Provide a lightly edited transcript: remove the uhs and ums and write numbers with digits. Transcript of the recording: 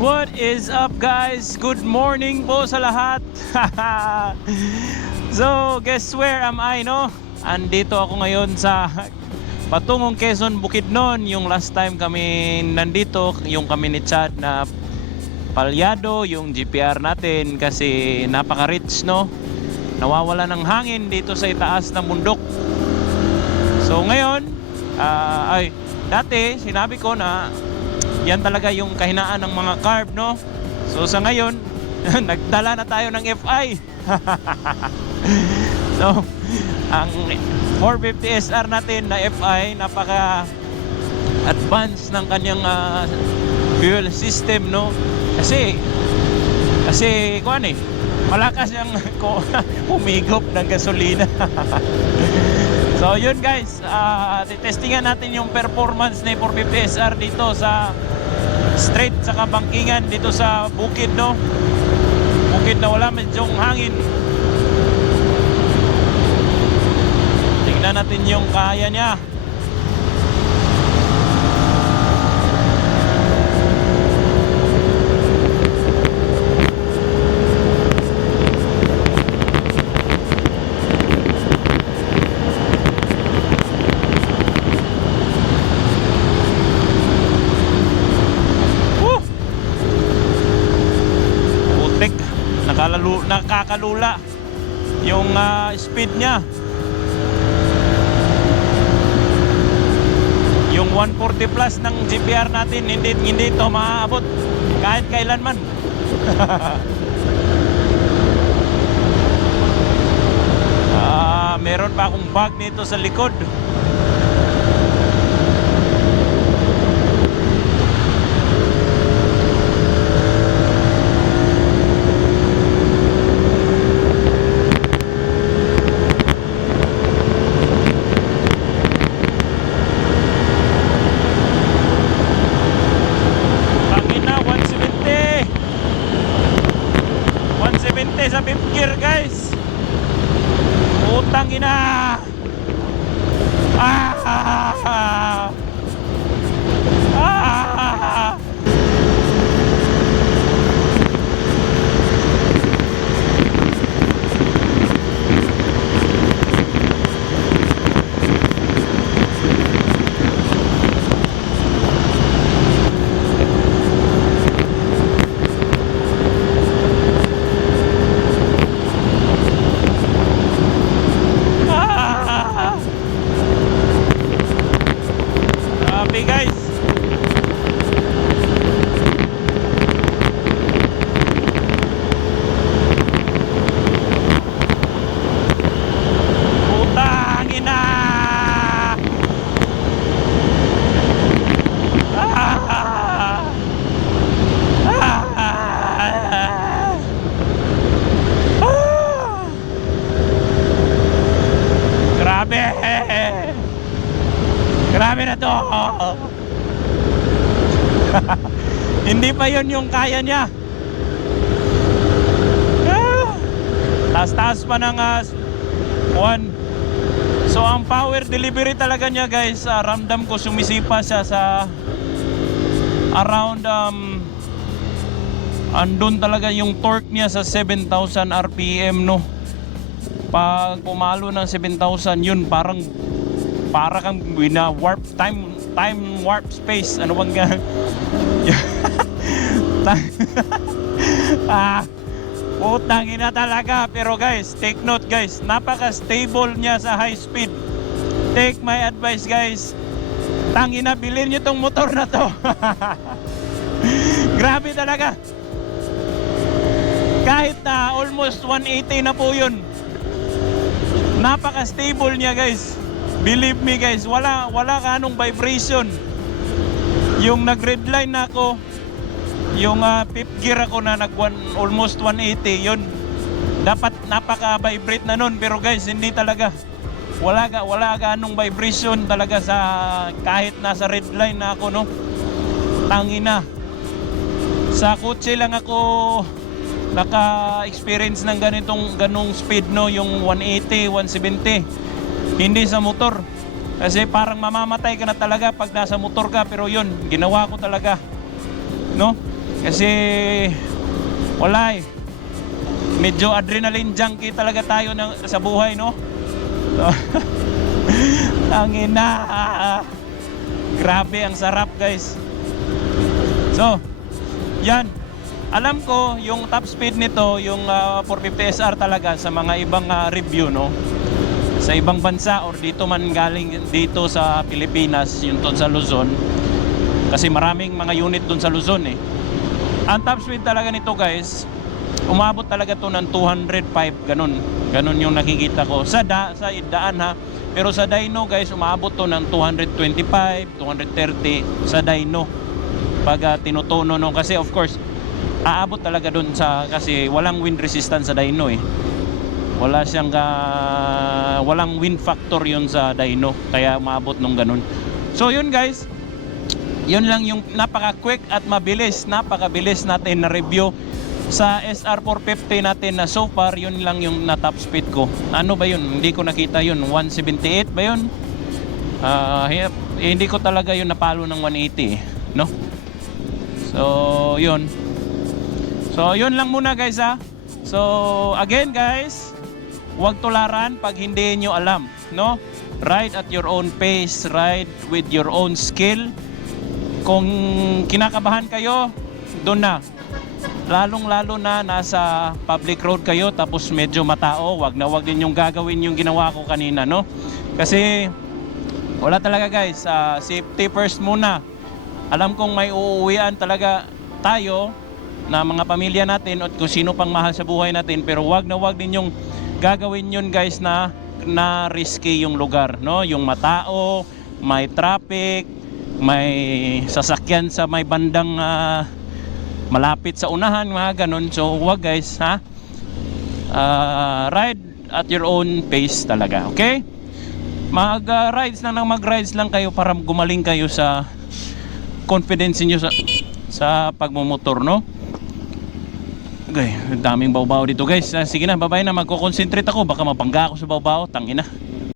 What is up guys? Good morning po sa lahat. So guess where am I, no? Andito ako ngayon sa patungong Quezon, Bukidnon. Yung last time kami nandito, yung kami ni Chad na palyado yung GPR natin kasi napaka-rich, no? Nawawala ng hangin dito sa itaas ng bundok. So ngayon, dati sinabi ko na yan talaga yung kahinaan ng mga carb, no? So sa ngayon, nagdala na tayo ng FI. So, ang 450 SR natin na FI, napaka advanced ng kanyang fuel system, no? Kasi malakas yung humigop ng gasolina. So yun guys, testingan natin yung performance ni 450 SR dito sa straight sa kabangkingan dito sa bukid, no? Bukid na wala medyong hangin. Tingnan natin yung kaya niya. Nakakalula yung speed niya. Yung 140 plus ng GPR natin hindi ito maaabot kahit kailanman. Meron pa akong bag nito sa likod. Sa fifth gear guys, utang ina. Guys, putangin na. Grabe na to. Hindi pa yon yung kaya niya. Taas-taas pa ng one. So ang power delivery talaga niya guys, ramdam ko sumisipa siya sa around andun talaga yung torque niya sa 7,000 RPM, no? Pag pumalo ng 7,000 yun, para kang warp time warp space. Ano bang putang ina talaga. Pero guys, take note guys, napaka-stable niya sa high speed. Take my advice guys, tangina, bilhin niyo tong motor na to. Grabe talaga. Kahit almost 180 na po yun, napaka-stable niya guys. Believe me guys, wala ka anong vibration. Yung nag-redline na ako, yung fifth gear ako na almost 180, yun dapat napaka-vibrate na nun. Pero guys, hindi talaga. Wala ka anong vibration talaga sa kahit nasa redline na ako, no? Tangina. Sa kotse lang ako naka-experience ng ganong speed, no? Yung 180, 170. Hindi sa motor. Kasi parang mamamatay ka na talaga pag nasa motor ka. Pero yun, ginawa ko talaga, no? Kasi wala eh. Medyo adrenaline junkie talaga tayo sa buhay, no? So, ang ina. Grabe, ang sarap guys. So, yan. Alam ko yung top speed nito, yung 450 SR talaga sa mga ibang review, no? Sa ibang bansa or dito man galing dito sa Pilipinas, yung doon sa Luzon. Kasi maraming mga unit doon sa Luzon eh. Ang top speed talaga nito guys, umabot talaga to ng 205, ganun. Ganun yung nakikita ko sa daan ha. Pero sa dyno guys, umabot to ng 225, 230 sa dyno. Pag tinutuno no, kasi of course aabot talaga dun sa, kasi walang wind resistance sa dyno eh. Wala siyang walang wind factor yun sa dyno, kaya umabot nung ganun. So yun guys, yun lang yung napaka-quick at napakabilis natin na review sa SR450 natin na so far. Yun lang yung na top speed ko. Ano ba yun? Hindi ko nakita yun. 178 ba yun? Hindi ko talaga yun napalo ng 180 eh, no? So yun. So yun lang muna guys ha. So again guys, huwag tularan pag hindi nyo alam, no? Ride at your own pace, ride with your own skill. Kung kinakabahan kayo, doon na. Lalong-lalo na nasa public road kayo tapos medyo matao, wag din yung gagawin yung ginawa ko kanina, no? Kasi wala talaga guys, safety first muna. Alam kong may uuwian talaga tayo na mga pamilya natin at kung sino pang mahal sa buhay natin, pero wag din yung gagawin yun guys na risky yung lugar, no? Yung matao, may traffic, may sasakyan sa may bandang malapit sa unahan, mga ganun. So wag guys ha. Ride at your own pace talaga, okay? Mag-rides lang kayo para gumaling kayo sa confidence niyo sa pagmumotor, no? Okay, daming bawbaw dito guys. Sige na, bye-bye na, magko-concentrate ako, baka mapangga ako sa bawbaw, tangina.